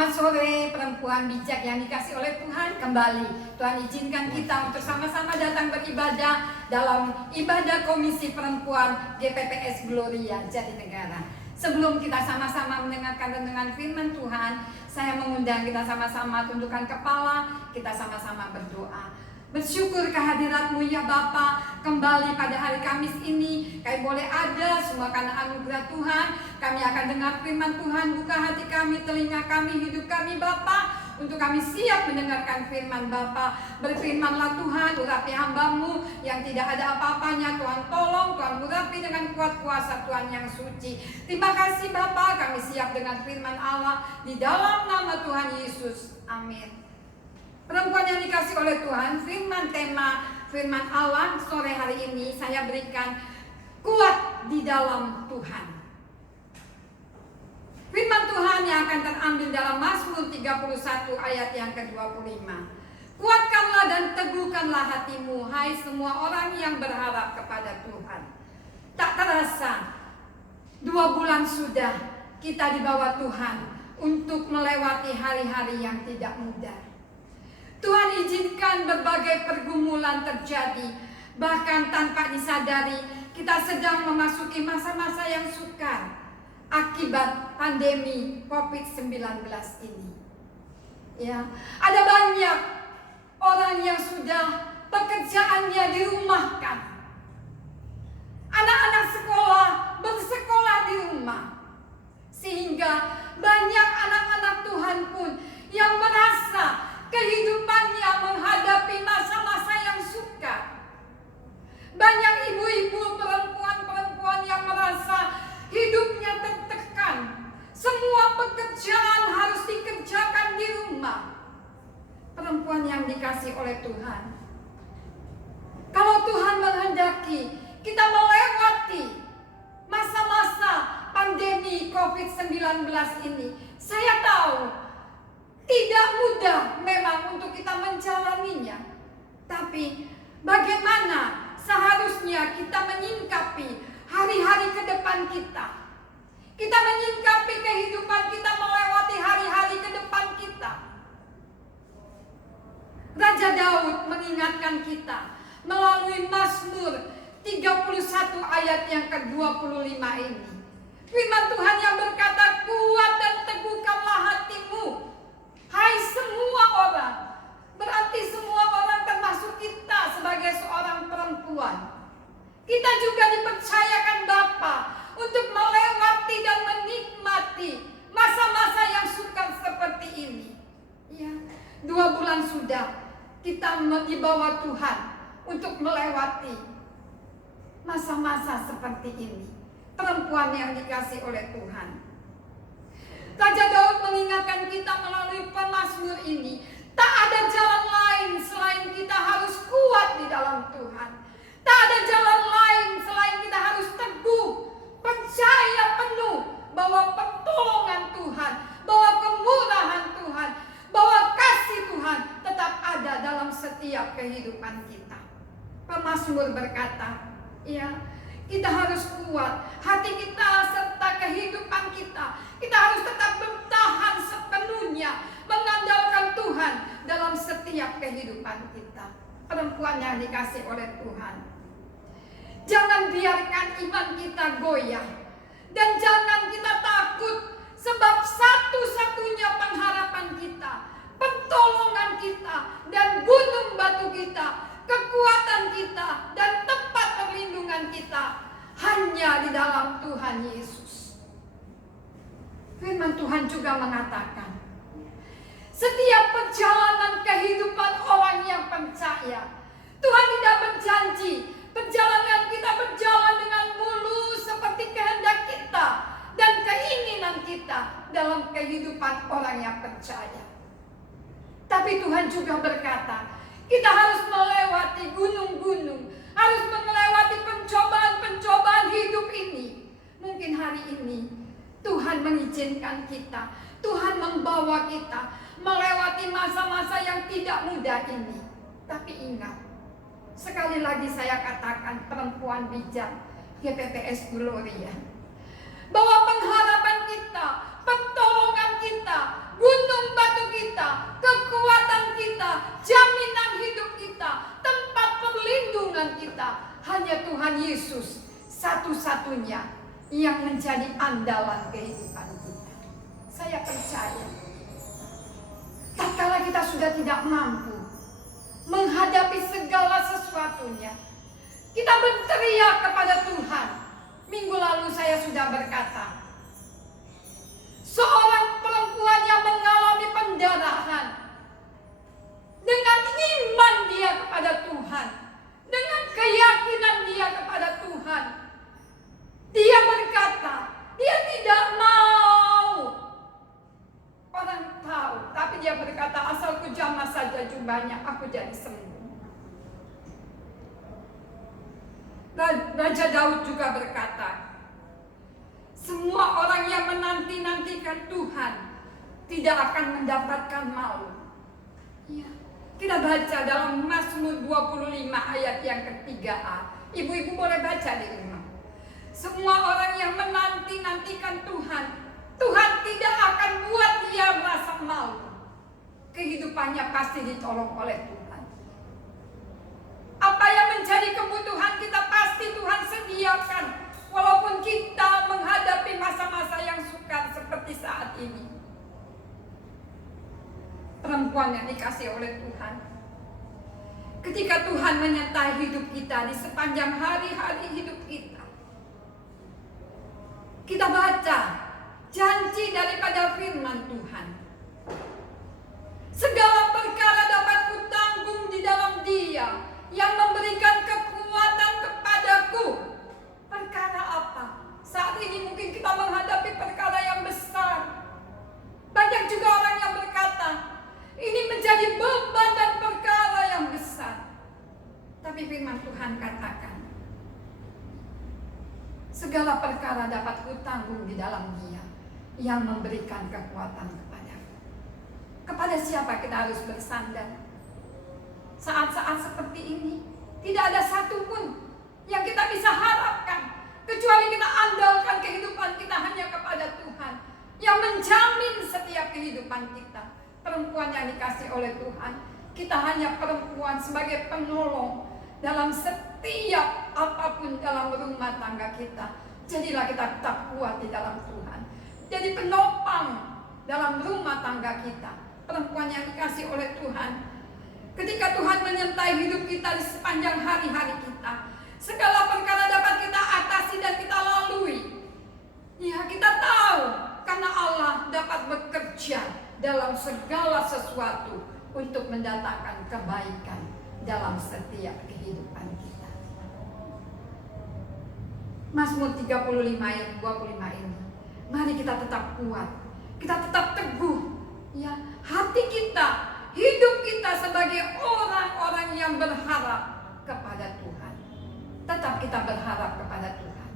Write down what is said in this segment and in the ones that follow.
Selamat sore perempuan bijak yang dikasih oleh Tuhan. Kembali Tuhan izinkan kita untuk sama-sama datang beribadah dalam ibadah Komisi Perempuan GPPS Gloria Jatinegara. Sebelum kita sama-sama mendengarkan renungan firman Tuhan, saya mengundang kita sama-sama tundukkan kepala, kita sama-sama berdoa. Bersyukur kehadirat-Mu ya Bapa. Kembali pada hari Kamis ini kami boleh ada semua karena anugerah Tuhan. Kami akan dengar firman Tuhan. Buka hati kami, telinga kami, hidup kami Bapa, untuk kami siap mendengarkan firman Bapa. Berfirmanlah Tuhan, urapi hamba-Mu yang tidak ada apa-apanya. Tuhan tolong, Tuhan urapi dengan kuat kuasa Tuhan yang suci. Terima kasih Bapa, kami siap dengan firman Allah di dalam nama Tuhan Yesus. Amin. Perempuan yang dikasih oleh Tuhan, tema firman Allah sore hari ini saya berikan kuat di dalam Tuhan. Firman Tuhan yang akan terambil dalam Mazmur 31 ayat yang ke-25. Kuatkanlah dan teguhkanlah hatimu, hai semua orang yang berharap kepada Tuhan. Tak terasa 2 bulan sudah kita di bawah Tuhan untuk melewati hari-hari yang tidak mudah. Tuhan izinkan berbagai pergumulan terjadi, bahkan tanpa disadari kita sedang memasuki masa-masa yang sukar akibat pandemi COVID-19 ini. Ya, ada banyak orang yang sudah pekerjaannya dirumahkan. Anak-anak sekolah bersekolah di rumah. Sehingga banyak anak-anak Tuhan pun yang merasa kehidupannya menghadapi masa-masa yang sukar. Banyak ibu-ibu, perempuan-perempuan yang merasa hidupnya tertekan. Semua pekerjaan harus dikerjakan di rumah. Perempuan yang dikasih oleh Tuhan, kalau Tuhan menghendaki kita melewati masa-masa pandemi COVID-19 ini, saya tahu tidak mudah memang untuk kita menjalaninya. Tapi bagaimana seharusnya kita menyingkapi hari-hari ke depan kita. Kita menyingkapi kehidupan kita melewati hari-hari ke depan kita. Raja Daud mengingatkan kita melalui Mazmur 31 ayat yang ke-25 ini. Firman Tuhan yang berkata, kuat dan teguhkanlah hatimu, hai semua orang. Berarti semua orang termasuk kita sebagai seorang perempuan. Kita juga dipercayakan Bapa untuk melewati dan menikmati masa-masa yang sukar seperti ini. Ya, 2 bulan sudah kita di bawah Tuhan untuk melewati masa-masa seperti ini. Perempuan yang dikasih oleh Tuhan. Raja Daud mengingatkan kita melalui pemazmur ini, tak ada jalan lain selain kita harus kuat di dalam Tuhan. Tak ada jalan lain selain kita harus teguh, percaya penuh bahwa pertolongan Tuhan, bahwa kemurahan Tuhan, bahwa kasih Tuhan tetap ada dalam setiap kehidupan kita. Pemazmur berkata, ya, kita harus kuat, hati kita serta kehidupan kita. Kita harus tetap bertahan sepenuhnya, mengandalkan Tuhan dalam setiap kehidupan kita. Perempuan yang dikasih oleh Tuhan, jangan biarkan iman kita goyah. Dan jangan kita takut, sebab satu-satunya pengharapan kita, pertolongan kita, dan gunung batu kita, kekuatan kita, dan tempat perlindungan kita hanya di dalam Tuhan Yesus. Firman Tuhan juga mengatakan, setiap perjalanan kehidupan orang yang percaya, Tuhan tidak berjanji perjalanan kita berjalan dengan mulus seperti kehendak kita dan keinginan kita dalam kehidupan orang yang percaya. Tapi Tuhan juga berkata, kita harus melewati gunung-gunung, harus melewati pencobaan-pencobaan hidup ini. Mungkin hari ini Tuhan mengizinkan kita, Tuhan membawa kita melewati masa-masa yang tidak mudah ini. Tapi ingat, sekali lagi saya katakan, perempuan bijak GPPS Gloria, bahwa pengharapan kita, pertolongan kita gunung batu kita, kekuatan kita, jaminan hidup kita, tempat perlindungan kita. Hanya Tuhan Yesus satu-satunya yang menjadi andalan kehidupan kita. Saya percaya, tatkala kita sudah tidak mampu menghadapi segala sesuatunya, kita berteriak kepada Tuhan. Minggu lalu saya sudah berkata, seorang perempuan yang mengalami pendarahan, dengan iman dia kepada Tuhan, dengan keyakinan dia kepada Tuhan, dia berkata, dia tidak mau orang tahu, tapi dia berkata, asalku jamah saja jubahnya, aku jadi sembuh. Raja Daud juga berkata, semua orang yang menanti-nantikan Tuhan tidak akan mendapatkan malu. Ya, kita baca dalam Mazmur 25 ayat yang ketiga-a. Ibu-ibu boleh baca di rumah. Semua orang yang menanti-nantikan Tuhan, Tuhan tidak akan buat dia merasa malu. Kehidupannya pasti ditolong oleh Tuhan. Apa yang menjadi kebutuhan kita pasti Tuhan sediakan. Walaupun kita menghadapi masa-masa yang sukar seperti saat ini. Perempuan yang dikasih oleh Tuhan, ketika Tuhan menyertai hidup kita di sepanjang hari-hari hidup kita, kita baca janji daripada firman Tuhan. Segala perkara dapat kutanggung di dalam Dia yang memberikan kekuatan kepadaku. Perkara apa? Saat ini mungkin kita menghadapi perkara yang besar. Banyak juga orang yang berkata, ini menjadi beban dan perkara yang besar. Tapi firman Tuhan katakan, segala perkara dapat kutanggung di dalam Dia yang memberikan kekuatan kepadaku. Kepada siapa kita harus bersandar? Saat-saat seperti ini, tidak ada satupun yang kita bisa harapkan, kecuali kita andalkan kehidupan kita hanya kepada Tuhan, yang menjamin setiap kehidupan kita. Perempuan yang dikasih oleh Tuhan, kita hanya perempuan sebagai penolong dalam setiap apapun dalam rumah tangga kita. Jadilah kita tetap kuat di dalam Tuhan, jadi penopang dalam rumah tangga kita. Perempuan yang dikasih oleh Tuhan, ketika Tuhan menyertai hidup kita di sepanjang hari-hari kita, segala perkara dapat kita atasi dan kita lalui. Ya, kita tahu karena Allah dapat bekerja dalam segala sesuatu untuk mendatangkan kebaikan dalam setiap kehidupan kita. Mazmur 35 ayat 25 ini, mari kita tetap kuat, kita tetap teguh. Ya, hati kita, hidup kita sebagai orang-orang yang berharap kepada Tuhan. Tetap kita berharap kepada Tuhan.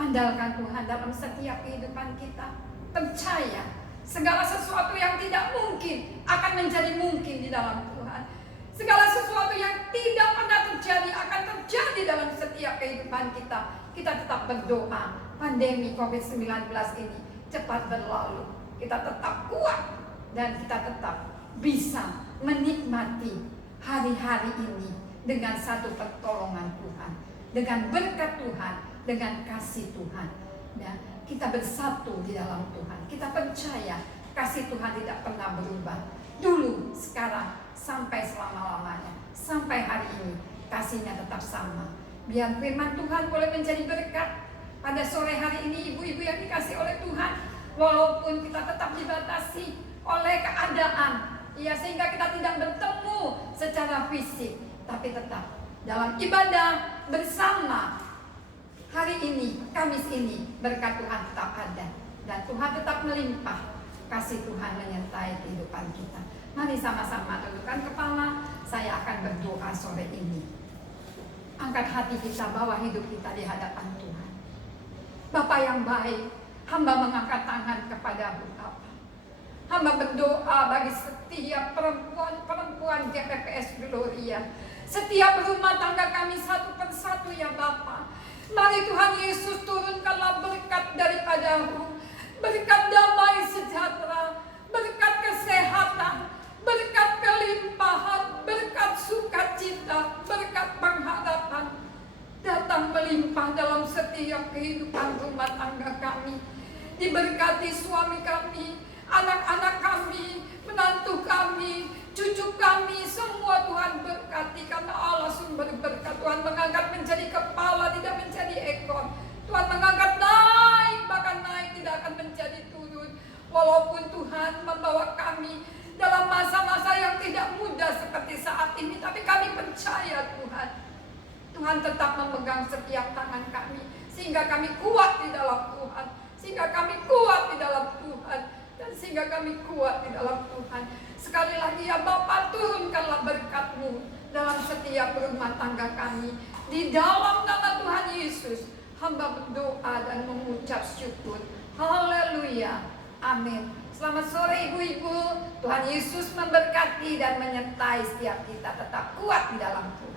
Andalkan Tuhan dalam setiap kehidupan kita. Percaya segala sesuatu yang tidak mungkin akan menjadi mungkin di dalam Tuhan. Segala sesuatu yang tidak pernah terjadi akan terjadi dalam setiap kehidupan kita. Kita tetap berdoa pandemi COVID-19 ini cepat berlalu. Kita tetap kuat dan kita tetap bisa menikmati hari-hari ini dengan satu pertolongan Tuhan, dengan berkat Tuhan, dengan kasih Tuhan. Dan kita bersatu di dalam Tuhan. Kita percaya kasih Tuhan tidak pernah berubah. Dulu, sekarang, sampai selama-lamanya. Sampai hari ini, kasihnya tetap sama. Biar firman Tuhan boleh menjadi berkat pada sore hari ini, ibu-ibu yang dikasih oleh Tuhan. Walaupun kita tetap dibatasi oleh keadaan, ya, sehingga kita tidak bertemu secara fisik, tapi tetap dalam ibadah bersama hari ini, Kamis ini, berkat Tuhan tetap ada dan Tuhan tetap melimpah. Kasih Tuhan menyertai kehidupan kita. Mari sama-sama tundukkan kepala. Saya akan berdoa sore ini. Angkat hati kita, bawa hidup kita di hadapan Tuhan. Bapa yang baik, hamba mengangkat tangan kepada-Mu, Bapa. Hamba berdoa bagi setiap perempuan GPPS Gloria, setiap rumah tangga kami satu persatu ya Bapa. Mari Tuhan Yesus turunkanlah berkat daripada-Mu, berkat damai sejahtera, berkat setiap kehidupan rumah tangga kami. Diberkati suami kami, anak-anak kami, menantu kami, cucu kami, semua Tuhan berkati. Karena Allah sumber berkat. Tuhan mengangkat menjadi kepala, tidak menjadi ekor. Tuhan mengangkat naik, bahkan naik, tidak akan menjadi turun. Walaupun Tuhan membawa kami dalam masa-masa yang tidak mudah seperti saat ini, tapi kami percaya Tuhan, Tuhan tetap memegang setiap tangan kami, sehingga kami kuat di dalam Tuhan, sehingga kami kuat di dalam Tuhan, dan sehingga kami kuat di dalam Tuhan. Sekali lagi ya Bapa, turunkanlah berkat-Mu dalam setiap rumah tangga kami. Di dalam nama Tuhan Yesus, hamba berdoa dan mengucap syukur. Haleluya. Amin. Selamat sore ibu-ibu. Tuhan Yesus memberkati dan menyertai setiap kita tetap kuat di dalam Tuhan.